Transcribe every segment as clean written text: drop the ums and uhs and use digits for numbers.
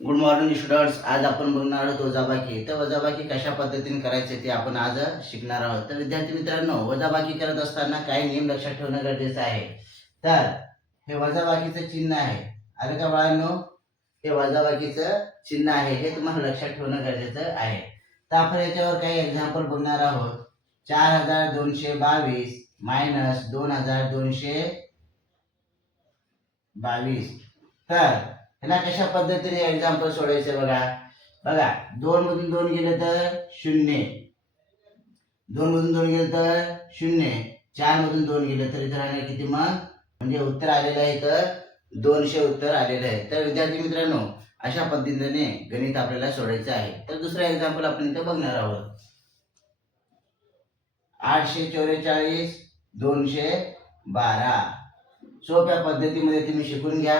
Good morning students. आज आपण बघणार आहोत वजाबाकी. तर वजाबाकी कशा पद्धतीने करायचे ते आपण आज शिकणार आहोत. तर विद्यार्थी मित्रांनो, वजाबाकी करत असताना काही नियम लक्षात ठेवणं गरजेचं आहे. तर हे वजाबाकीचं चिन्ह आहे. आलं का बाळांनो? हे वजाबाकीचं चिन्ह आहे, हे तुम्हाला लक्षात ठेवणं गरजेचं आहे. तर आपण याच्यावर काही एक्झाम्पल बघणार आहोत. 4222 मायनस 2222. तर ह्याला कशा पद्धतीने एक्झाम्पल सोडायचे बघा. बघा, 2 मधून 2 गेले तर 0, 2 मधून 2 गेले तर 0, 4 मधून 2 गेले तर इथं राहणार किती मग? म्हणजे उत्तर आलेलं आहे तर 200 उत्तर आलेलं आहे. तर विद्यार्थी मित्रांनो, अशा पद्धतीने गणित आपल्याला सोडायचं आहे. तर दुसरा एक्झाम्पल आपण इथं बघणार आहोत. 844 212. सोप्या पद्धतीमध्ये तुम्ही शिकून घ्या.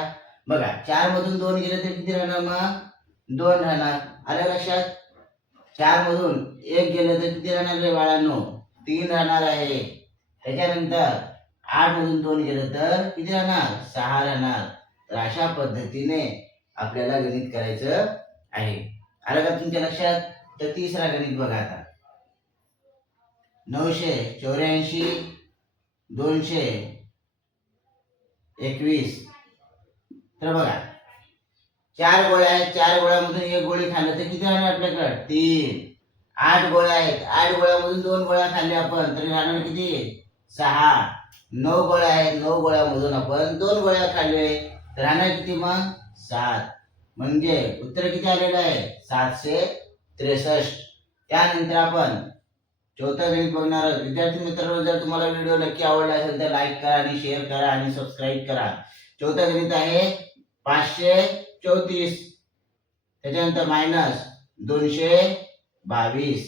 बघा, 4 मधून 2 गेले तर किती राहणार मग? 2 राहणार. आलं लक्षात? 4 मधून 1 गेलं तर किती राहणार रे बाळांनो? 3 राहणार आहे. त्याच्यानंतर 8 मधून 2 गेलं तर किती राहणार? 6 राहणार. तर अशा पद्धतीने आपल्याला गणित करायचं आहे. आलं का तुमच्या लक्षात? तर तिसरा गणित बघा आता. 984 221. तर बघा, 4 गोळ्या आहेत. 4 गोळ्यामधून 1 गोळी खाल्लं तर किती राहणार आपल्याकडे? 3. 8 गोळ्या आहेत. 8 गोळ्यामधून 2 गोळ्या खाल्ल्या आपण तरी राहणार किती? 6. 9 गोळ्या आहेत. 9 गोळ्यामधून आपण 2 गोळ्या खाल्ले तर राहणार किती मग? 7. म्हणजे उत्तर किती आलेलं आहे? 763. त्यानंतर आपण चौथा गणित बघणार आहोत. विद्यार्थी मित्रांनो, जर तुम्हाला व्हिडिओ नक्की आवडला असेल तर लाईक करा आणि शेअर करा आणि सबस्क्राईब करा. चौथा गणित आहे 534. त्याच्यानंतर मायनस 222.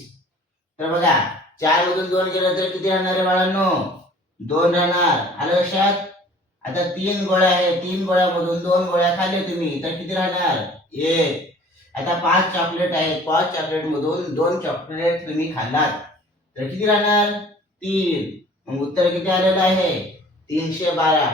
तर बघा, 4 मधून 2 गेलं तर किती राहणार आहे बाळांनो? 2 राहणार. आलं लक्षात? आता 3 गोळ्या आहेत. 3 गोळ्यामधून 2 गोळ्या खाल्ले तुम्ही तर किती राहणार? 1. आता 5 चॉकलेट आहेत. 5 चॉकलेट मधून 2 चॉकलेट तुम्ही खाल्लात तर किती राहणार? 3. मग उत्तर किती आलेलं आहे? 312.